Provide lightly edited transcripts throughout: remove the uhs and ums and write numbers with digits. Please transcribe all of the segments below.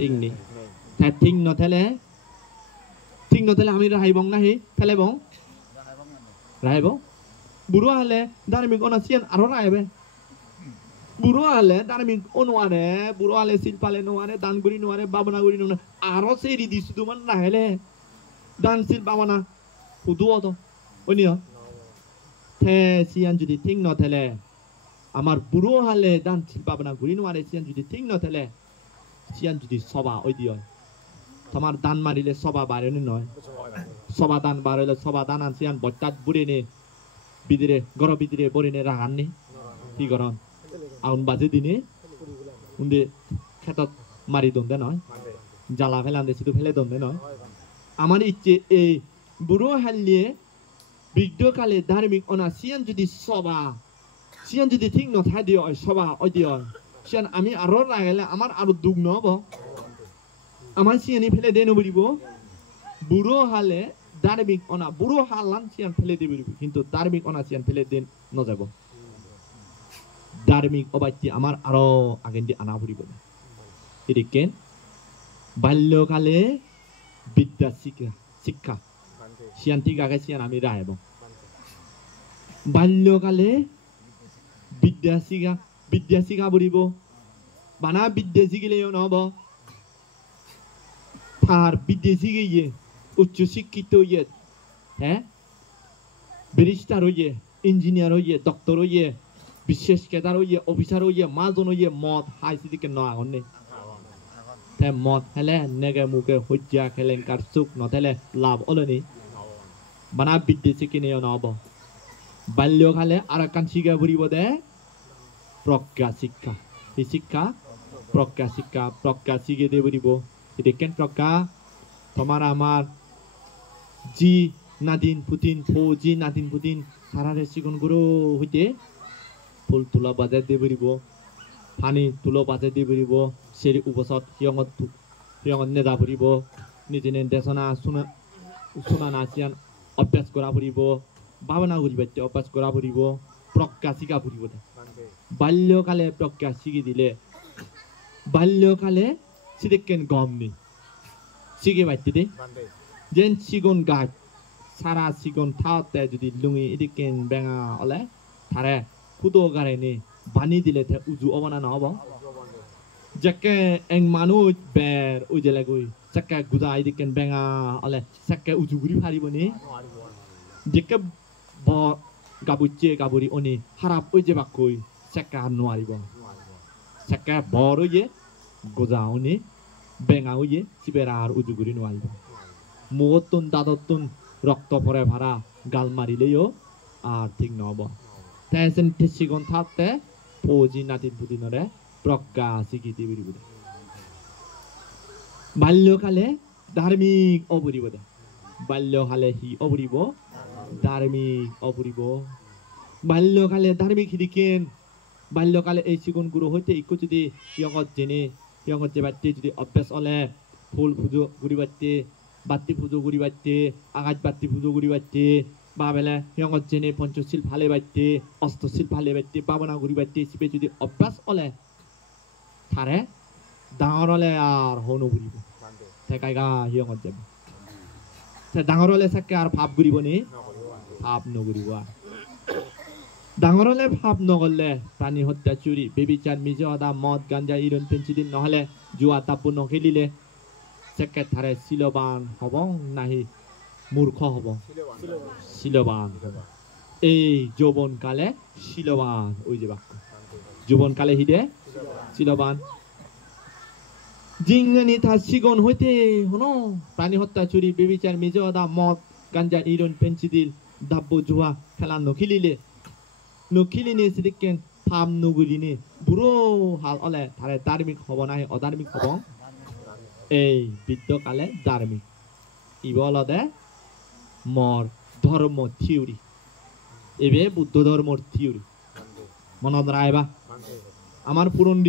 ঠিক নেই তাই ঠিক নথলে আমি রাহিবং নাহি ফেলেবং রাহিব বুড়ো হলে ধার্মিক অনাসিয়ান আরো রাইবে বুড়ো হলে ধার্মিক অনুয়ারে বুড়ো হলে শিল্পালে নোয়ারে দানগুড়ি নোয়ারে বাবনাগুড়ি নোয়ারে আরো সেই রীতি শুধু মান রাহেলে দান শিল বাবনা হুদু অত অনিয় থে সিয়ান যদি ঠিক নথলে আমার বুড়ো হলে দান শিল বাবনা গুড়ি নোয়ারে সিয়ান যদি ঠিক নথলে সিয়ান যদি সবা ওই দিয় তোমার দান মারিলে সবা বাড়েনি নয় সবা দান বাড়লে সবা দান আন সিয়ান বচ্চাত বুড়ে নে বিদিরে গর বিদিরে বড়ে নে রাহাননি কি গরম আউন বাজে দিনে উন্দে খেতত মারি দন্দে নয় জ্বালা ফেলান্দে শুধু ফেলে দন্দে নয় আমার ইচ্ছে এই বুড়ো হালিয়ে বৃদ্ধকালে ধার্মিক অনা সিয়ান যদি সবা সিয়ান যদি ঠিক নথাই দিও সবা ওই দিও সিয়ান আমি আরো রাগেলে আমার আরো দুঃখ নহব আমার সিয়ানি ফেলে দে নবরিব বুড়ো হালে ধার্মিক অনা বুড়ো হালান সিয়ান ফেলে দে বরিব কিন্তু ধার্মিক অনা সিয়ান ফেলে দে নযাব ধার্মিক অবাইতি আমার আরো আগেন্দি আনা পড়িব এদিকে বাল্যকালে বিদ্যা শিক্ষা সিয়ান ঠিক আগে সিয়ান আমি রাহেব বাল্যকালে বিদ্যা শিক্ষা পড়িব বানা বিদ্যা শিখিলেও নহব তার বিদ্যা শিখিয়ে উচ্চ শিক্ষিত হইয়ে হ্যাঁ ব্যারিস্টার হইয়ে ইঞ্জিনিয়ার হইয়ে ডক্টর হইয়ে বিশেষ কেদার হইয়ে অফিসার হইয়ে মাজন হইয়ে মদ হাই সিদিকে ন আগন নেই মদ খেলে নেগে মুখে হজ্জা খেলেঙ্কার চুক নথেলে লাভ অলনি বানা বিদ্যা শিখি নেও নহব বাল্য খালে আর কান শিখা ফুরিব দে প্রজ্ঞা শিক্ষা এই শিক্ষা প্রজ্ঞা শিখে দে ফুরিব দেখেন প্রজ্ঞা তোমার আমার জি নাদিন পুতিন ফৌজি নাদিন পুতিন সারারে শিখন গুরু হইতে ফুল তুলা বাজার দিয়ে বেরিব পানি তুলো বাজার দিয়ে বেরিব সেই উপসত হিয়ঙত নেজা ফুরিব নিজে দেশনা শুনা নাচিয়ান অভ্যাস করা ফুরিব ভাবনা ঘুরিবাইতে অভ্যাস করা ফুরিব প্রজ্ঞা শিখা ফুরিব বাল্যকালে প্রজ্ঞা শিখি দিলে বাল্যকালে সিদেকেন গম নেই শিখে বাইতে দে যেন সিগুন গাছ সারা সিগুন থাওতে যদি লুঙি এদিকেন বেঙা অলে তারে খুদো গারে নে বানি দিলে তে উজু অবনা নহব যাকে এং মানুষ বের ওই জেলে গই চাকে গুজা এদিকেন বেঙা অলে চাকে উজু গুড়ি ফারিব নি যেকে ব গাবুরি অনি হারাপ ওই যে বাকই চাকে আর নোৱাৰিব চাকে বৰ ওই গোজা অনি বেঙা ওই সিবেৰা আৰ উজু গুড়ি নোৱাৰিব মুহতুন দাদতুন রক্ত পরে ভাড়া গাল মারিলেও আর ঠিক নহব তেসেন সিগন থাকতে ফৌজি নাতিন পুতিনরে প্রজ্ঞা শিখিতে বেরিব বাল্যকালে ধার্মিক অপরিব বাল্যকালে হি অপরিব ধার্মিক অপরিব বাল্যকালে ধার্মিক হিদিকেন বাল্যকালে এই সিগুন গুরু হইতে ইকো যদি হিয়ঙত জেনে হিয়ঙত যে বাড়তে যদি অভ্যাস হলে ফুল পুজো ঘুরি বাড়তে বাতি পুজো ঘুরি বাড়তে আগাজ বাতি পুজো ঘুরি বাড়তে বা বেলা হিয়ঙত জেনে পঞ্চশীল ভালে বাড়তে অষ্টশীল ভালে বাড়তে বাবনা ঘুরি বাড়তে সিপে যদি অভ্যাস হলে তারে ডাঙর হলে আর হনু ঘুরিব ঠেকাইগা হিয়ঙত যাব ডাঙর হলে চাকে আর ভাব ঘুরিব নি ভাব নঘুরিব ডাঙর হলে ভাব নগরলে প্রাণী হত্যা চুরি বেবিচার মিজে অদা মদ গাঞ্জা ইরন পেঞ্চিদিন নহলে জুয়া তাপু নখেলিলে চাকে তারে শিলবান হব নাহি মূর্খ হব শিলবান এই যৌবন কালে শিলবান ওই যে বাক্য যৌবন কালে হিদে শিলবান জিংনি থা সিগন হইতে হনো প্রাণী হত্যা চুরি বেবিচার মিজে অদা মদ গাঞ্জা ইরন পেঞ্চিদিল দাব্বু জুয়া খেলা নখিলিনি সিদিকেন ফাম নগুলিনি বুড়ো হাল অলে তারে ধার্মিক হব নাহি অধার্মিক হব এই বৃদ্ধকালে ধার্মিক ইবলদে মর ধর্ম থিওরি এবে বুদ্ধ ধর্মর থিওরি মনত রাখবা আমার পুরন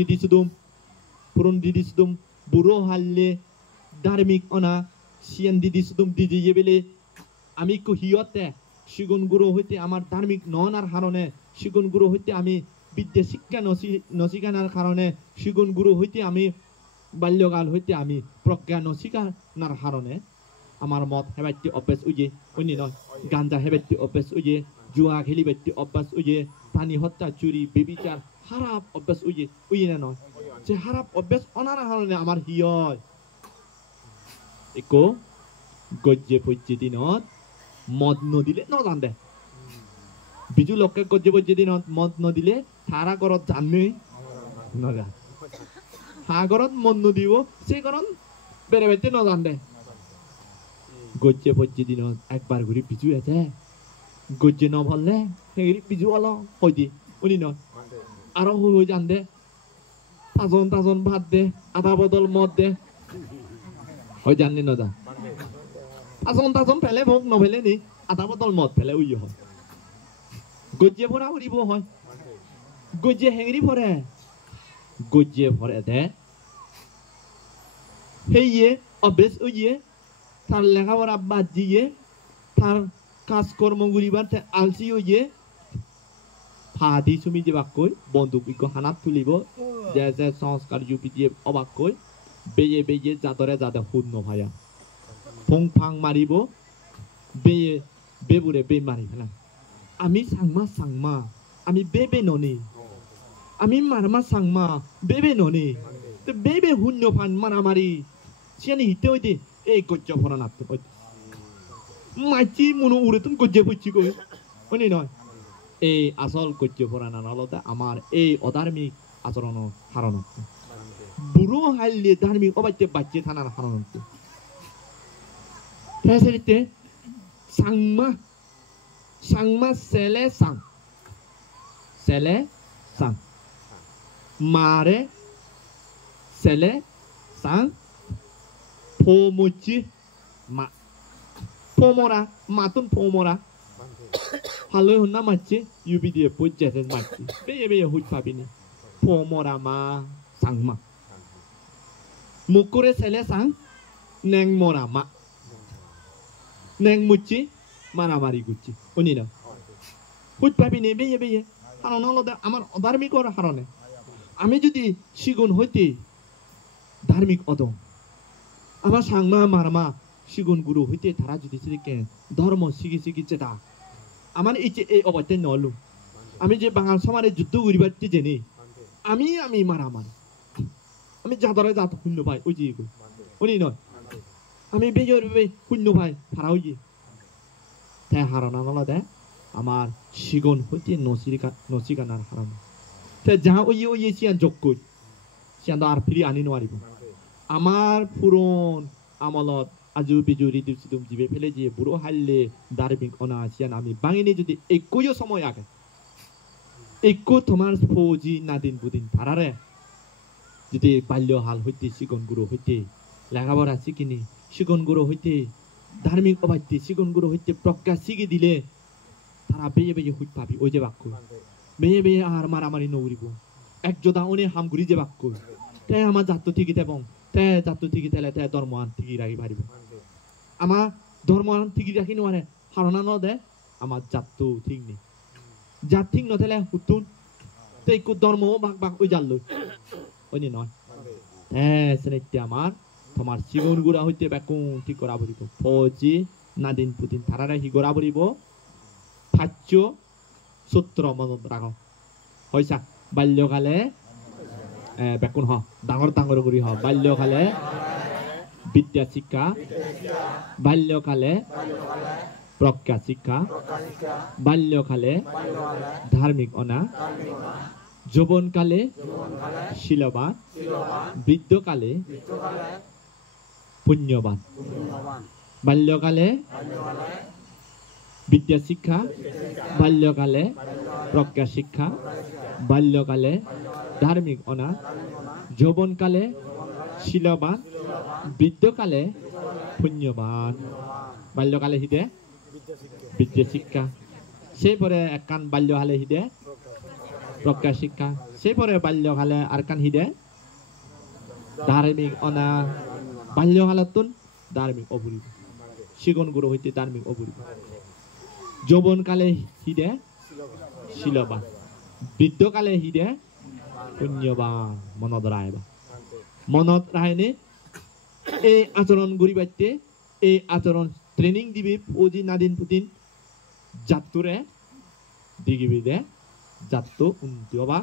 দিদি সুদুম বুড়ো হাললে ধার্মিক অনা সিয়ান দিদি সুদুম দিদি বেলে আমি কো হিয়তে সিগুন গুরু হইতে আমার ধার্মিক ননার কারণে সিগুন গুরু হইতে আমি বিদ্যা শিক্ষা নশিকানার কারণে সিগুন গুরু হইতে আমি বাল্যকাল হইতে আমি প্রজ্ঞা নশিকানার হারণে আমার মদ হেবাইতে অভ্যাস উইয়ে অন্য নয় গাঞ্জা হেবাইতে অভ্যাস উইয়ে জুয়া খেলিবাইতে অভ্যাস উইয়ে প্রাণী হত্যা চুরি বেবিচার খারাপ অভ্যাস উইয়ে না নয় যে খারাপ অভ্যাস অনার হারণে আমার হিয় একো গজ্জে পজ্জে দিনত মদ নদিলে নজান দে বিজু লোকে গজ্জে পজ্জে দিনত মদ নদিলে তারা ঘরত জানমেই নজা হাগরত মদ নদিব সে গরম বেড়ে বেড়তে নজান দে গজ্জে পজ্জে দিনত একবার ঘুরি বিজু আছে গজ্জে ন ভরলে হেগিরি বিজু অল হইদি উনি নয় আরো হই জান দে তাজন ভাত দে আধা বদল মদ দে হয় জাননি নজা তাজন ফেলে ভোগ নভেলে নি আধা বদল মদ ফেলে উই হয় গজ্জে ভরা উড়িব হয় গজ্জে হেঙরি ভরে গজ্জে ভরে দে হেইয়ে অভ্যেস উইয়ে তার লেখাপড়া বাদ দিয়ে তার কাজকর্ম গুলিবার আলসি হইয়ে ফাদি সুমি যে বাক্যই বন্দুক ইকো হানাত তুলিব যে যে সংস্কার জুপি দিয়ে অবাক কই বেয়ে জাতরে যাতে শূন্য ভাইয়া ফং ফাং মারিব বেয়ে বেবুরে বে মারি না আমি সাংমা আমি বেবে ননি আমি মারমা সাংমা বেবে ননি তো বেবে শূন্য ফান মারামারি সিয়ানি হিতে হইতে এই গজ্জ ভরা নাতে মাইচি মনো উড়ে তুমি গজ্জে পড়ছি কই উনি নয় এই আসল গজ্জ ভরা না নলতে আমার এই অধার্মিক আচরণ হারণ বুড়ো হাইলে ধার্মিক অবাচ্য বাচ্চে থানার হারণ ফেসিলিতে সাংমা সেলে সাং মারে সেলে সাং 포모지 마 포모라 마돈 포모라 할로이 혼나 맞지 유비디에 보이제는 맞지 베예베예 후파비니 포모라 마 상마 무꾸레 셀레상 냉모라 마 냉무지 마나마리 구지 오니나 후파비니 베예베예 하노나로데 আমার ধার্মিকর হারণে আমি যদি শিগুন হইতে ধার্মিক অদম আমার সাংমা মারমা শিগুন গুরু হইতে তারা যদি সেদিকে ধর্ম শিখি চেতা আমার এই অবস্থায় নলু আমি যে বাঙাল সমাজে যুদ্ধ করিবার জেনে আমি মারামার আমি যাদরে যাত শূন্য পাই ওই যে উনি নয় আমি বেজর শূন্য পাই হারা হইয়ে তাই হারানো নলা দেয় আমার শিগুন হইতে নসিকানার হারানো তাই যাহা ওই সিয়ান যোগ কই সিয়ান তো আর ফিরি আনি নোৱাৰিব আমার পুরন আমলত আজু বিজু রিদু সিদুম জিবে ফেলে যে বুড়ো হাইলে ধার্মিক অনাসিয়ান আমি বাঙিনি যদি একই সময় আগে একো তোমার ফৌজি নাদিন বুদিন তারারে যদি বাল্য হাল হইতে শিগন গুরু হইতে লেখাপড়া শিখিনি শিগন গুরু হইতে ধার্মিক অবাধ্যে শিগন গুরু হইতে প্রজ্ঞা শিখে দিলে তারা বেয়ে হুট পাবি ওই যে বাক্য বেয়ে আর মারামারি নৌরিব একজোদা অনে হামগুড়ি যে বাক্য তাই আমার জাত ঠিকই এবং তাই জাত ঠিকই তাহলে তাই ধর্ম আন ঠিকই রাখি পারিব আমার ধর্ম আন ঠিকই রাখি নোয়ারে হারণা ন দে আমার জাত তো ঠিক নেই জাত ঠিক নথালে হুতুন তো একটু ধর্ম ভাগ ওই জানলো ওই নয় হ্যাঁ সেটা আমার তোমার শিগুন গুড়া হইতে বেকুন ঠিক করা বলিব ফৌজি নাদিন পুতিন তারারে হি গড়া বলিব ফাচ্য সূত্র মনত রাখ হয়সা বাল্যকালে বেকুন হ ডাঙর কৰি হ বাল্যকালে বিদ্যা শিক্ষা বাল্যকালে প্রজ্ঞা শিক্ষা বাল্যকালে ধার্মিক অনা যৌবনকালে শীলবান বৃদ্ধকালে পুণ্যবান বাল্যকালে বিদ্যা শিক্ষা বাল্যকালে প্রজ্ঞা শিক্ষা বাল্যকালে ধার্মিক অনা যৌবনকালে শীলবান বৃদ্ধকালে পুণ্যবান বাল্যকালে হিদে বিদ্যা শিক্ষা সেই পরে একখান বাল্যকালে হিদে প্রজ্ঞা শিক্ষা সেই পরে বাল্যকালে আর কান হিদে ধার্মিক অনা বাল্যকালতুন ধার্মিক অবুরিব শিগন গুরু হইতে ধার্মিক অবুরিব যৌবনকালে হিদে শীলবান বৃদ্ধকালে হিদে পুণ্যবান মনত রাখবা মনত রায়নে এই আচরণ গরিবাইতে এই আচরণ ট্রেনিং দিবি ওজি নাদিন পুতিন জাতুরে দিগিবি দে জাতু উন্নতি হবা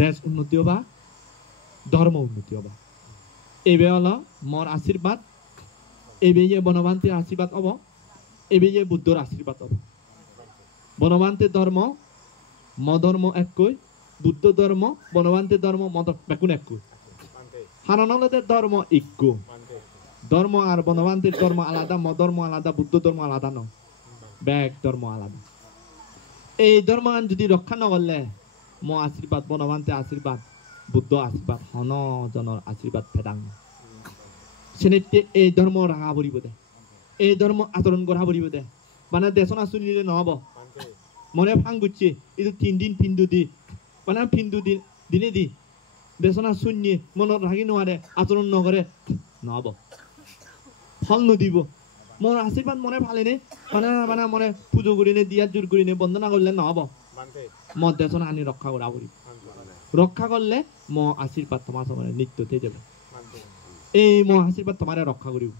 দেশ উন্নতি হবা ধর্ম উন্নতি হবা এবে হলো মোর আশীর্বাদ এবে বনবান্তের আশীর্বাদ হব এবে বুদ্ধর আশীর্বাদ হব বনবান্তের ধর্ম মধর্ম একই বুদ্ধ ধর্ম বনবান্তের ধর্ম মদ বেকুন একই হারানলদের ধর্ম ইক্য ধর্ম আর বনবান্তের ধর্ম আলাদা মধর্ম আলাদা বুদ্ধ ধর্ম আলাদা ন ব্যাগ ধর্ম আলাদা এই ধর্ম যদি রক্ষা নকরলে ম আশীর্বাদ বনবান্তে আশীর্বাদ বুদ্ধ আশীর্বাদ হন জনের আশীর্বাদ ফেদাং সেনেতে এই ধর্ম রাখা পড়িব দে এই ধর্ম আচরণ করা পড়িব দে মানে দেশনা শুনিলে নহব মনে ফাং গুচ্ছে এই 3 দিন পিন্দু দি মানে পিন্দু দিন দিনে দি দেশনা শুনিয়ে মনত রাখি নোৱাৰে আচৰণ নকৰে নহব ফল নদিব মোর আশীর্বাদ মনে ফালেনে মানে মানে মনে পুজো করিনে দিয়া জোর করিনে বন্দনা করলে নহব মত দেশনা আনি রক্ষা করা পড়ি রক্ষা করলে ম আশীর্বাদ তোমার সামনে নিত্যতে যাবে এই ম আশীর্বাদ তোমারে রক্ষা করিব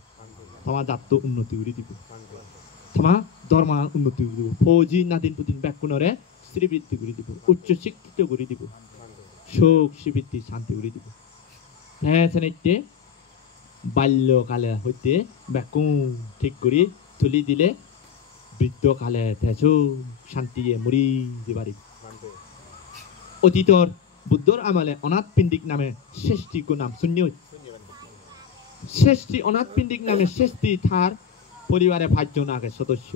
তোমার জাত উন্নতি করে দিব তোমার ধর্ম উন্নতি করে দিব ফৌজি নাদিন পুতিন ব্যাকুণরে শ্রীবৃদ্ধি করে দিব উচ্চ শিক্ষিত করে দিব সুখ শ্রীবৃদ্ধি শান্তি করে দিব হ্যাঁ সেনেতে বাল্যকালে হইতে ব্যাকুণ ঠিক করে তুলি দিলে বৃদ্ধকালে তেজো শান্তিয়ে মরি দিবারি অতীতর বুদ্ধর আমলে অনাথ পিণ্ডিক নামে শেষ্টি কো নাম শূন্য শেষ্টি অনাথ পিণ্ডিক নামে শেষ্টি থার পরিবারে 5 জন আগে সদস্য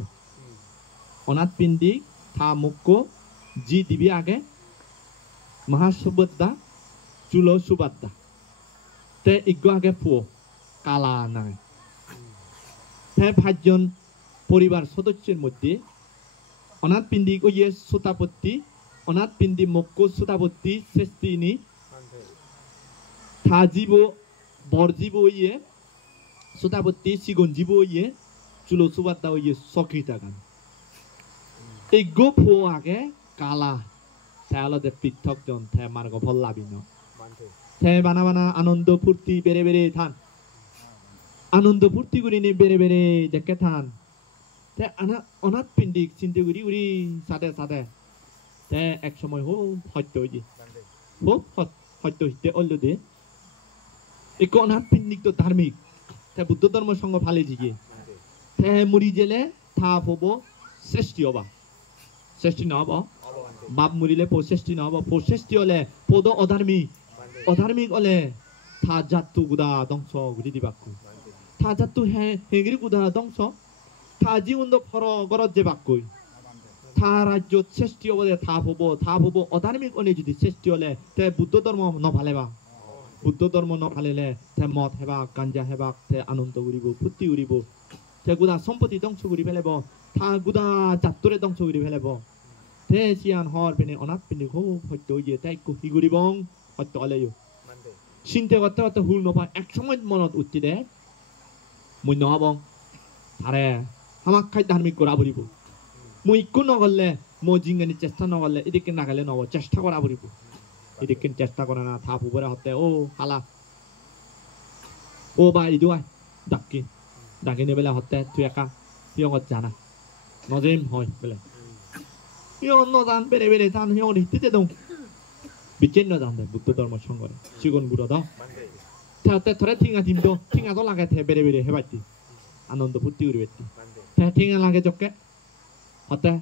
অনাথ পিণ্ডিক থা মুক্য জি দিবি আগে মহাসুবদ্দা চুলো সুবাদ্দা তে ইগ্য আগে ফো কালা নাই তে 5 জন পরিবার সদস্যের মধ্যে অনাথ পিণ্ডিক ওয়ে সুতাপত্তি অনাথ পিণ্ডি মুক্য সুতাপত্তি শেষ্টিনি থা জীব বরজীব ইয়ে সুতাপত্তি সিগঞ্জীব ইয়ে চুলো সুবাদ্দা ইয়ে সখিতা গান এই গোফো আগে কালা তাহলে পৃথক জন থে মার্গ ফল লাভিন থে বানা বানা আনন্দ ফুর্তি বেড়ে বেড়ে থান আনন্দ ফুর্তি করি নি বেড়ে বেড়ে দেখে থান তে অনাথ পিণ্ডিক চিন্তা করি উড়ি সাথে সাথে তে এক সময় হো সত্য হইছে হো সত্য হইতে অলরেডি এক অনাথ পিণ্ডিক তো ধার্মিক তে বুদ্ধ ধর্ম সঙ্গ ফালে জিগে তে মুড়ি জেলে থা হব শ্রেষ্ঠী হবা শ্রেষ্ঠী নহব বাপ মরিলে পৌষষ্ঠী নহব পৌষষ্ঠী হলে পদ অধার্মিক অধার্মিক হলে থা জাতু গুদা ধ্বংস গুলি দিবাকু থা জাতু হেঙ্গিরি গুদা ধ্বংস থা জীবন ফর গরজ যে বাক্যই থা রাজ্য শ্রেষ্ঠী হবলে থা হব অধার্মিক হলে যদি শ্রেষ্ঠী হলে তে বুদ্ধ ধর্ম নভালেবা বুদ্ধ ধর্ম নভালিলে তে মদ হেবাক গাঞ্জা হেবাক তে আনন্দ করিব ফুর্তি করিব তে গুদা সম্পত্তি ধ্বংস করি ফেলেব থা গুদা জাতরে ধ্বংস করি ফেলেব তে সিয়ান হর পেনে অনাথ পেনে খুব সত্য হইয়ে তাই কহি করিবং সত্য হলেও চিন্তা করতে করতে হুল নপা এক সময় মনত উঠি দে মই নহবং আরে আমাক খাই ধার্মিক করা পড়িব মই একো নগরলে মই জিঙ্গানি চেষ্টা নগরলে এদিকে নাগালে নহব চেষ্টা করা পড়িব এদিকে চেষ্টা করে না থা ফুবরে হতে ও হালা ও বা ইদু আই ডাকি নেবেলে হতে তুই একা সিয়ঙত জানা নজেম হয় বেলে সিয়ং নজান বেড়ে বেড়ে জান সিয়ং হিতে দং বিচ্ছিন্ন জান দে বুদ্ধ ধর্ম সঙ্গরে সিগন গুড় দাও তে থরে ঠিঙা তো লাগে থে বেড়ে বেড়ে হেবাইতি আনন্দ ফুর্তি করি বেতি তে ঠিঙা লাগে জকে হতে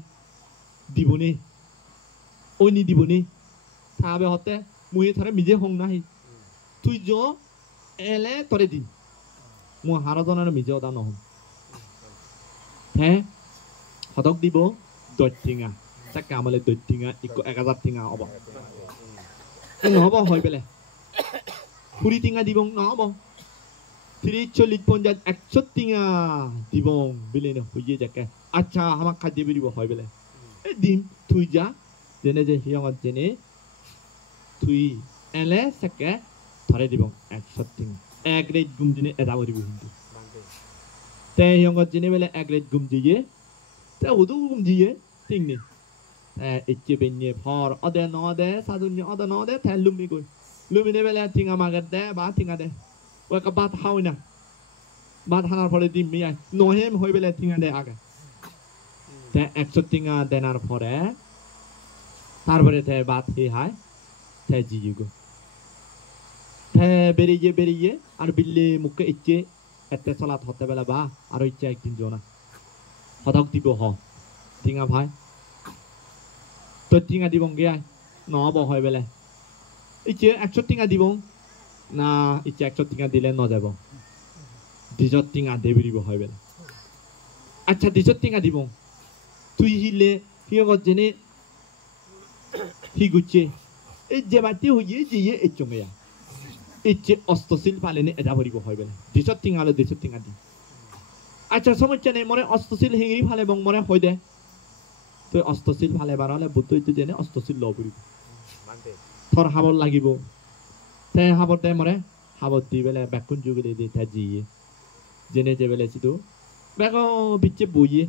দিবনি ওইনি দিবনি থাবে হতে মুই থরে মিজে হং নাহি তুই য এলে তরে দিন মু হারজনের মিজে অদা নহম হে হতক দিব দৈঠিঙা চাকে আমলে দৈঠিঙা ইকো 1000 ঠিঙা হব নহব হয় বেলে ফুরি টিঙা দিবং নহব 30-40-50 100 টিঙা দিবং বেলে ন হইয়ে যাকে আচ্ছা আমাক খাদ্য দিব হয় বেলে দিন তুই যা যেনে যে হিয়ঙত যেনে তুই এলে চাকে ধরে দিবং 100 টিঙা এক রেট গুম দিনে এটা দিব কিন্তু তে হিয়ঙত যেনে বেলে এক রেট গুম দিয়ে তে ওদু গুম দিয়ে টিং নে ইচ্ছে বেnye ফর অদে নদে সাদুন্য অদে নদে থেলুমি কই লুমিনে বেলে টিঙা মাগে দে বা টিঙা দে ওই কা বাত হাও না বাত হানার পরে দিম মিয়া নহেম হই বেলে টিঙা দে আগে তে 100 টিঙা দেনার পরে তারপরে তে বাত হি হাই তে জিগো তে বেরিয়ে আর বিল্লি মুখে ইচ্ছে এতে চলাত হতে বেলা বা আর ইচ্ছে একদিন জনা হদক দিব হ টিঙা ভাই তো টিঙা দিবং গে নহব হয় বেলে ইচ্ছে 100 টিঙা দিবং না ইচ্ছে 100 টিঙা দিলে ন যাব 200 টিঙা দেবিব হয় বেলে আচ্ছা 200 টিঙা দিবং তুই হিলে হিয়গ জেনে হিগুচ্ছে এই যে বাতি হইয়ে জিয়ে এচমেয়া ইচ্ছে অস্তশীল পালেনে এটা ভরিব হয় বেলে 200 টিঙা হলে 200 টিঙা দি আচ্ছা সমস্যা নেই মরে অস্তশীল হিঙি ফালে বং মরে হয় দে তুই অস্তশীল ফালে বাড়ালে বুদ্ধ জেনে অস্তশীল ল করিব থর হাবর লাগিব তে হাবর দে মরে হাবর দি বেলে বেকুন যুগলে দি তা জিয়ে জেনে যে বেলে সিতো বেগো বিচ্ছে বইয়ে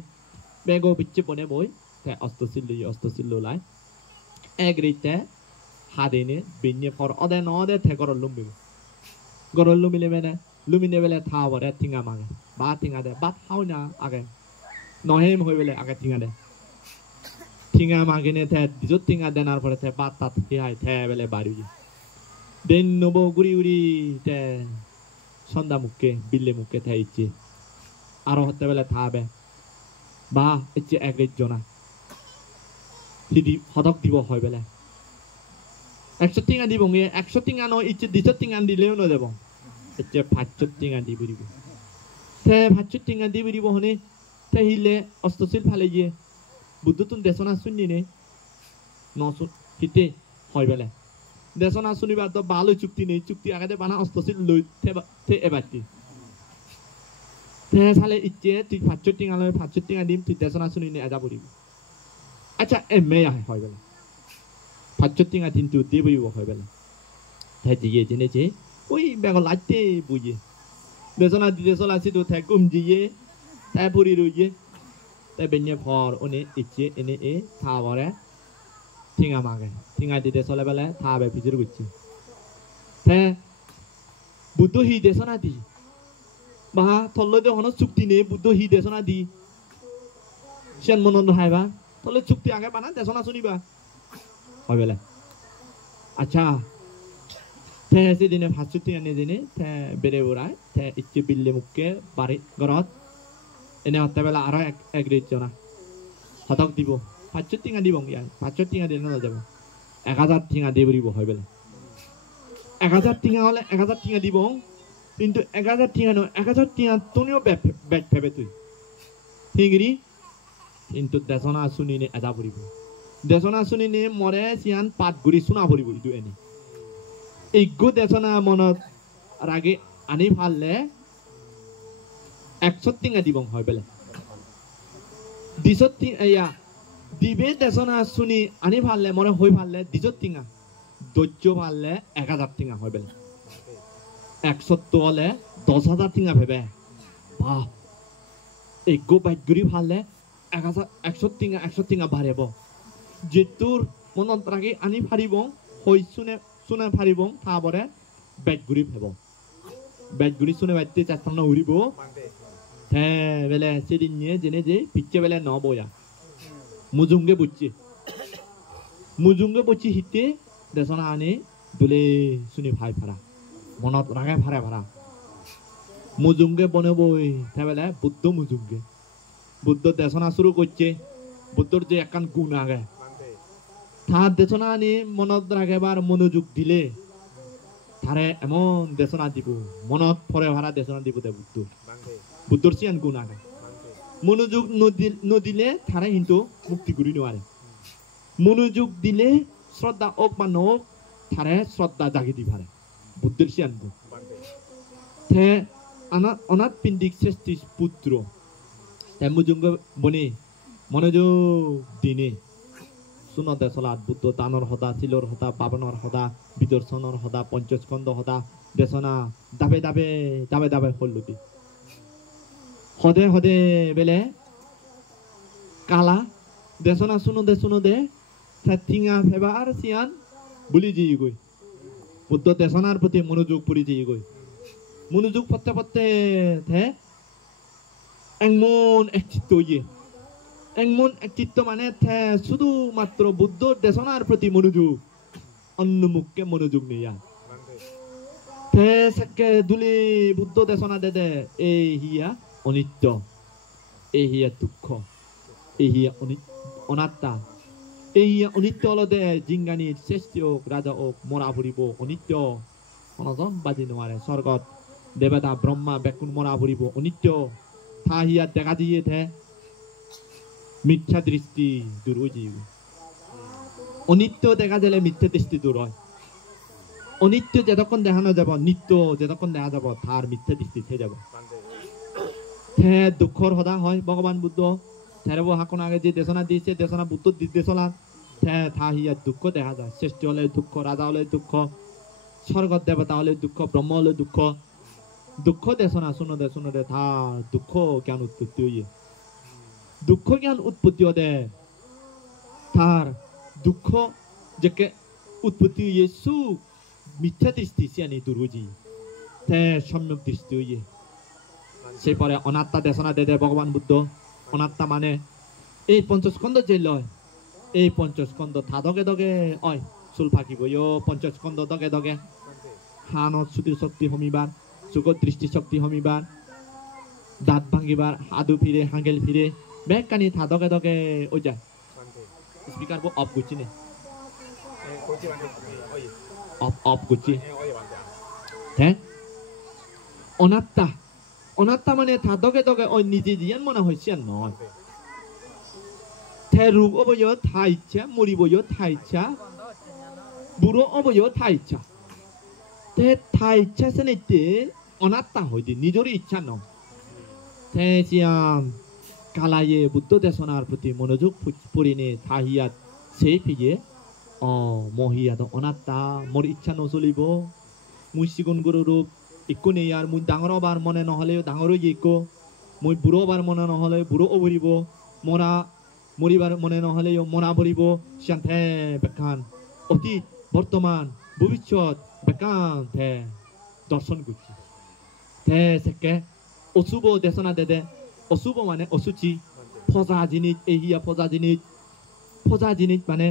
বেগো বিচ্ছে বনে বই তে অস্তশীল লাই এগ্রিতে হাদিনে বিন্যে ফর অদে নদে তে গরল লুমিলে মেনে লুমিনে বেলে থা বরে টিঙা মাগে বা টিঙা দে বাত হাও না আগে নহেম হই বেলে আগে টিঙা দে টিঙা মাগিনে তে 200 টিঙা দেনার পরে তে বাত তাত হিয়াই তে বেলে বাড়ি দিন নব গুড়ি তে সন্ধ্যা মুখে বিল্লে মুখে তে ইচ্ছে আরো হতে বেলে থাবে বা ইচ্ছে এক জনা হিদি হদক দিব হয় বেলে 100 টিঙা দিব গে 100 টিঙা ন ইচ্ছে 200 টিঙা দিলেও ন দেব ইচ্ছে 500 টিঙা দিব তে 500 টিঙা দিব হনে তে হিলে অস্তশীল ফালে গিয়ে বুদ্ধতুন দেশনা শুনি নে নসুন হিতে হয় বেলে দেশনা শুনিবার তো ভালো চুক্তি নেই চুক্তি আগে বানা অস্তশীল লই তে এবাতি তে সালে ইচ্ছে তুই 500 টিঙা লয় 500 টিঙা দিম তুই দেশনা শুনি নে আজা পড়িব আচ্ছা এ মে হয় বেলে 500 টিঙা দিন তুই দেবইব হয় বেলে তাই জিয়ে জেনে যে ওই বেগ লাইতে বুঝে দেশনা দিতে চলাছি তো থাক কুম জিয়ে তাই পড়ি রইয়ে তাই বেnye ফর ওনে ইচ্ছে এনে এ থা বরে টিঙা মাগে টিঙা দিতে চলে বেলে থা বে ভিতর গুচ্ছি তে বুদ্ধ হি দেশনা দি বা থল্লতে হন চুক্তি নেই বুদ্ধ হি দেশনা দি সেন মনন হাইবা থলে চুক্তি আগে বানা দেশনা শুনিবা হয় বেলে আচ্ছা তে সেদিনে 500 টিঙা নে দিনে তে বেরে ওরায় তে ইচ্ছে বিল্লে মুখে বাড়ি গরত এনে হতে বেলা আরো এক জনা হতক দিব 500 টিঙা দিব ইয়ার 500 টিঙা দিলে না যাব 1000 টিঙা দেবরিব হয় বেলে 1000 টিঙা হলে 1000 টিঙা দিব কিন্তু 1000 টিঙা ন 1000 টিঙা তুনিও ব্যাট ফেবে তুই হিংরি কিন্তু দেশনা শুনি নে আজা পড়িব দেশনা শুনি নে মরে সিয়ান পাত গুড়ি শুনা পড়িব ইদু এনি ইগো দেশনা মনত রাগে আনি ফাললে 100 টিঙা দিবং হয় বেলে 200 টিঙা দিবে দেশনা শুনি আনি ফাললে মরে হই ফাললে 200 টিঙা দৈর্য ফাললে 1000 টিঙা হয় বেলে 100 হলে 10000 টিঙা ভেবে বাহ ইগো বাইট গুড়ি ফাললে 100 টিঙা বাড়েব যে তোর মনত রাগে আনি ফারিব হই শুনে ফারিব থা বরে বাইট গুড়ি ফেব বাইট গুড়ি শুনে বাইতে চারটা উড়িব হ্যাঁ বেলে সেদিন নিয়ে জেনে যে পিচ্ছে বেলে ন বয়া মুজুঙ্গে বুঝছি হিতে দেশনা আনে দুলে শুনি ভাই ফারা মনত রাগে ভাড়া মুজুঙ্গে বনে বই তাই বেলে বুদ্ধ দেশনা শুরু করছে বুদ্ধর যে একান গুণ আগে তার দেশনা আনি মনত রাখেবার মনোযোগ দিলে তারে এমন দেশনা দিব মনত পরে ভাড়া দেশনা দিব দে বুদ্ধর সিয়ান গুণ আগে মনোযোগ নদিলে তারা কিন্তু মুক্তি করি নোৱাৰে মনোযোগ দিলে শ্রদ্ধা ওক বা নওক তারে শ্রদ্ধা জাগি দি পারে বুদ্ধর সিয়ান গুণ তে অনাথ পিণ্ডিক শ্রেষ্ঠী পুত্র তে মুজুঙ্গ বনে মনোযোগ দিনে সুনতে চলাত বুদ্ধ দানৰ সদা শিলৰ সদা পাবনৰ সদা বিদৰ্শনৰ সদা পঞ্চস্কন্ধ সদা দেশনা দাবে হল্লুতি হদে বেলে কালা দেশনা শুনো দে টিঙা ফেবা আর সিয়ান বুলি জি গই বুদ্ধ দেশনার প্রতি মনোযোগ পড়েছে এগোয় মনোযোগ পড়তে পড়তে এমন এক চিত্ত ইয়ে এমন এক চিত্ত মানে শুধুমাত্র বুদ্ধ দেশনার প্রতি মনোযোগ অন্য মুখকে মনোযোগ নেই সেকে দুলি বুদ্ধ দেশনা দেদে এই হিয়া অনিত্য এই হিয়া দুঃখ এই হিয়া অনাত্মা এই অনিত্য হলদে জিংগানি শ্রেষ্ঠ হোক রাজা হোক মরা ফুরিব অনিত্য অনজন বাজি নোৱাৰে স্বর্গত দেবতা ব্রহ্মা বেকুন মরা ফুরিব অনিত্য থা হিয়া দেখা দিয়ে মিথ্যা দৃষ্টি দূর হয়ে যাব অনিত্য দেখা গেলে মিথ্যা দৃষ্টি দূর হয় অনিত্য যতক্ষণ দেখানো যাব নিত্য যতক্ষণ দেখা যাব তার মিথ্যা দৃষ্টি থেকে যাব দুঃখর সদা হয় ভগবান বুদ্ধ থেরব হাকন আগে যে দেশনা দিয়েছে দেশনা বুদ্ধ নির্দেশনা থা হিয়া দুঃখ দেখা যায় শ্রেষ্ঠ হলে দুঃখ রাজা হলে দুঃখ স্বর্গত দেবতা হলে দুঃখ ব্রহ্ম হলে দুঃখ দুঃখ দেশনা শুনোদে থা দুঃখ জ্ঞান উৎপত্তি হইয়ে দুঃখ জ্ঞান উৎপত্তি হদে তার দুঃখ যে উৎপত্তি হইয়ে সুখ মিথ্যা দৃষ্টি সিয়ানি দুর্বজি সম্যক দৃষ্টি হইয়ে সেই পরে অনাত্মা দেশনা দে ভগবান বুদ্ধ অনাত্মা মানে এই পঞ্চস্কন্ধ যে লয় এই পঞ্চস্কন্ধ থা দগে দগে অয় চুল ফাঁকিব পঞ্চস্কন্ধ দগে দগে হানত শ্ৰুতি শক্তি হমিবার চুকত দৃষ্টি শক্তি হমিবার দাঁত ভাঙিবার হাদু ফিরে হাঙ্গেল ফিরে ব্যাগ কানি থা দগে দগে ওই যায় স্পিকার অফ করছি নে অফ করছি হ্যাঁ অনাত্মা অনাত্মা মানে থা দগে দগে ওই নিজে জিয়ান মনে হয়েছে নয় রোগ অবয় থা ইচ্ছা মরিবয় থা ইচ্ছা বুড়ো অবয় থা ইচ্ছা থা ইচ্ছা সেনেতে অনাত্মা হইতে নিজের ইচ্ছা ন কালায়ে বুদ্ধ দেশনার প্রতি মনোযোগ পড়িনে থাহিয়াত সেই ফিগে মহিয়াত অনাত্মা মোর ইচ্ছা নচলিব মুই চিগুণ গুৰু ৰূপ একো নেই আৰ মুই ডাঙৰ হবাৰ মনে নহলে ডাঙৰ হৈ একো মুই বুঢ়ো হবাৰ মনে নহলে বুঢ়ো অভৰিব মরা মরিবার মনে নহলে মরা ভরিব সিয়ান বেকান অতীত বর্তমান ভবিষ্যৎ বেকান দর্শন করছি সেকে অশুভ দেশনা দে অশুভ মানে অসুচি ফজা জিনিস এই হিয়া ফজা জিনিস মানে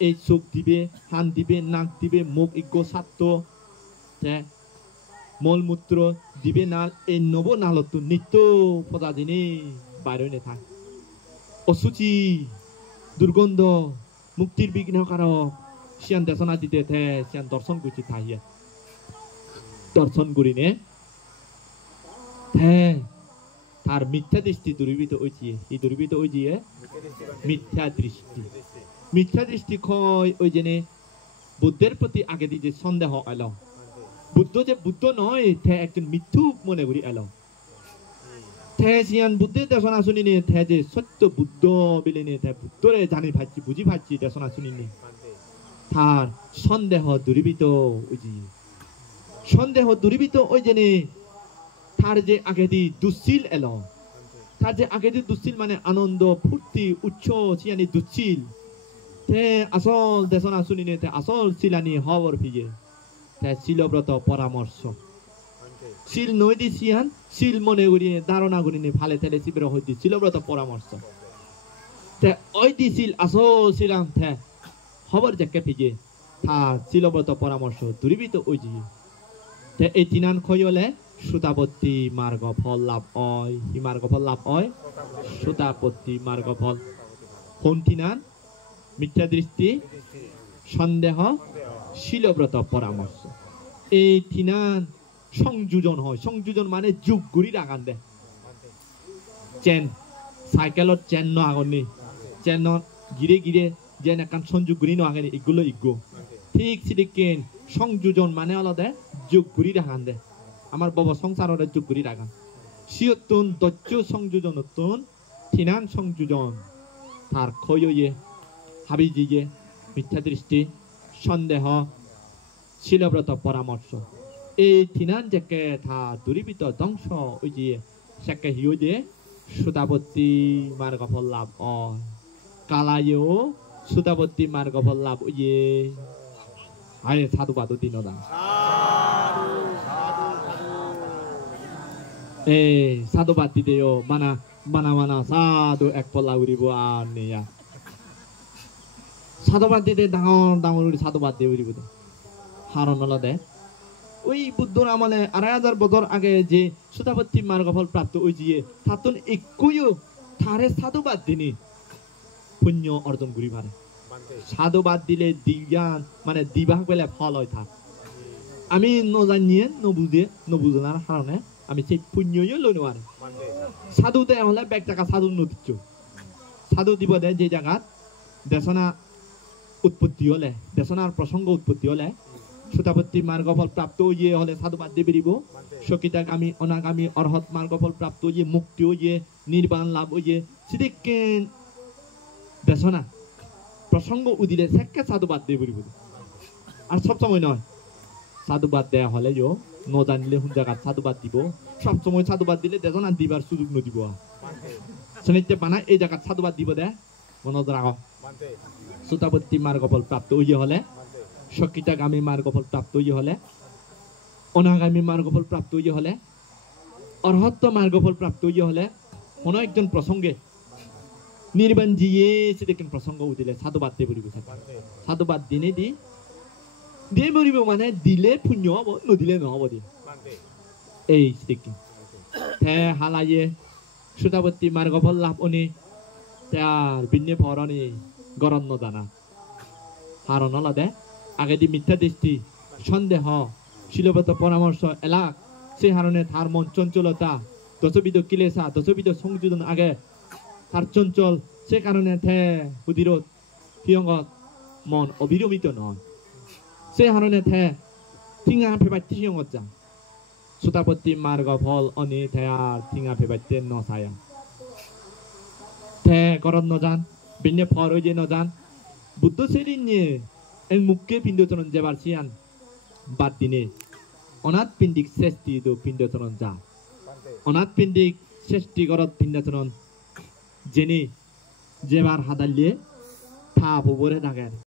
এই চোখ দিবে হান দিবে নাক দিবে মুখ ইজ্ঞ সাত্য মলমূত্র দিবে নাল এই নব নালত নিত্য ফজা জিনিস বাইরে নেথাক অসুচি দুর্গন্ধ মুক্তির বিঘ্নকারক সিয়ান দেশনা দিতে সিয়ান দর্শন করছি থাহিয়া দর্শন করিনে তার মিথ্যা দৃষ্টি দূরীভূত হয়েছে এই দূরীভূত হয়েছে মিথ্যা দৃষ্টি কয় ওই জেনে বুদ্ধের প্রতি আগে দিয়ে যে সন্দেহ এলো বুদ্ধ যে বুদ্ধ নয় একজন মিথ্যুক মনে করি এলো সিয়ান বুদ্ধের দেশনা শুনিনি যে সত্য বুদ্ধ বিলিনি বুদ্ধরে জানি ভাবছি বুঝি ভাবছি দেশনা শুনিনি তার সন্দেহ দূরীভূত হয়েছে সন্দেহ দূরীভূত ওই জেনে তার যে আগে দি দুশ্চিল এলো তার যে আগে দি দুশ্চিল মানে আনন্দ ফুর্তি উচ্চ সিয়ানি দুশ্চিল আসল দেশনা শুনিনি আসল শিলানি হবর ফিগে শিলব্রত পরামর্শ শিল নই দি সিয়ান শিল মনে করি ধারণা করিনি ভালে থেলে শিবির হইতে শিলব্রত পরামর্শ ওই দি শিল আসল শিলাম খবর যাকে ফিগে তার শিলব্রত পরামর্শ দূরীভূত ওই যে এই তিনান খয়লে সুতাপত্তি মার্গ ফল লাভ হয় হি মার্গ ফল লাভ হয় সুতাপত্তি মার্গ ফল কোন তিনান মিথ্যা দৃষ্টি সন্দেহ শিলব্রত পরামর্শ এই তিনান সংযোজন হয় সংযোজন মানে যুগ ঘুরি রাখান দে চেন সাইকেলত চেন ন আগনি চেনত গিরে গিরে যেন একান সংযোগ ঘুরি ন আগেনি এগুলো ইগো ঠিক সিদিকেন সংযোজন মানে হলো দে যুগ ঘুরি রাখান দে আমার বাবা সংসারের যুগ ঘুরি রাখান সিয়তুন দজ্জ সংযোজনতুন থিনান সংযোজন তার খয়ে হাবিজিয়ে মিথ্যা দৃষ্টি সন্দেহ শিলব্রত পরামর্শ এই থিনান যেকে থা দূরীভূত ধ্বংস ওই যে সেকে হিও যে সুতাপত্তি মার্গ ফল লাভ কালায়ও সুতাপত্তি মার্গ ফল লাভ ওই যে 아예 사도바도 디노다. 에 사도바디데요 마나 사도 액벌라 우리 보아니야. 사도바디데 당원 우리 사도바디 우리 보다. 하론올라데. ওই বুদ্ধর আমলে ২৫০০ বছর আগে যে সুতাপত্তি মার্গফল প্রাপ্ত হয়েছে তাতন একইও তারে সাধুবাদ দিনি পুণ্য অর্জন করি পারে সাধুবাদ দিলে দিজ্ঞান মানে দিবাহ পেলে ফল হয় থাক আমি নজানিয়ে নবুজনার কারণে আমি সেই পুণ্যই লইনো আরে সাধু দেয় হলে ব্যাগ টাকা সাধু নদিচ্ছ সাধু দিব দেয় যে জায়গাত দেশনা উৎপত্তি হলে দেশনার প্রসঙ্গ উৎপত্তি হলে সুতাপত্তি মার্গফল প্রাপ্ত হয়ে হলে সাধুবাদ দিয়ে বেরিব সকিতাগামী অনাগামী অরহত মার্গফল প্রাপ্ত হয়ে মুক্তি হয়ে নির্বাণ লাভ হয়ে সিদিকে দেশনা প্রসঙ্গ উদিলে সেকে সাধুবাদ দিয়ে বেরিব আর সবসময় নয় সাধুবাদ দেয়া হলে নজানিলে হুন জায়গা সাধুবাদ দিব সবসময় সাধুবাদ দিলে দেশনা দিবার সুযোগ নদিব সেনিতে বানা এই জায়গা সাধুবাদ দিব দে মনত রাখ সুতাপত্তি মার্গফল প্রাপ্ত হয়ে হলে সকিতাগামী মার্গফল প্রাপ্ত হলে অনাগামী মার্গফল প্রাপ্ত হলে অরহত্ত মার্গফল প্রাপ্ত হলে কোনো একজন প্রসঙ্গে নির্বাণ জিয়ে সেদিকে প্রসঙ্গ উঠিলে সাধুবাদ দিয়ে বলিব সাধুবাদ দিনে দিয়ে বলিব মানে দিলে পুণ্য হব নদিলে নহব দিয়ে এই সেদিকে তে হালাইয়ে সুতাপত্তি মার্গফল লাভ অনি তার বিন্নে ভরণী গরন্ন দানা হারণ হলাদে আগে দি মিথ্যা দৃষ্টি সন্দেহ শিলবত পরামর্শ এলাক সে হারণে তার মন চঞ্চলতা দশবিধ কিলেসা দশবিধ সংযোজন আগে তার চঞ্চল সে কারণে থে হুদিরত হিয়ঙ্গত মন অবিরমিত নয় সে হারণে থে ঠিঙা ফেবাইতে হিয়ঙ্গত যা সুতাপত্তি মার্গ ফল অনি থে আর ঠিঙা ফেবাইতে নসায়া থে করত নজান বিন্নে ফর হয়ে নজান বুদ্ধ সেরিnye eng mukke pindotonon jebar sian bad dine onat pindik sesti do pindotonon ja onat pindik sesti gorot pindotonon jeni jebar hadalle tha bobore dagen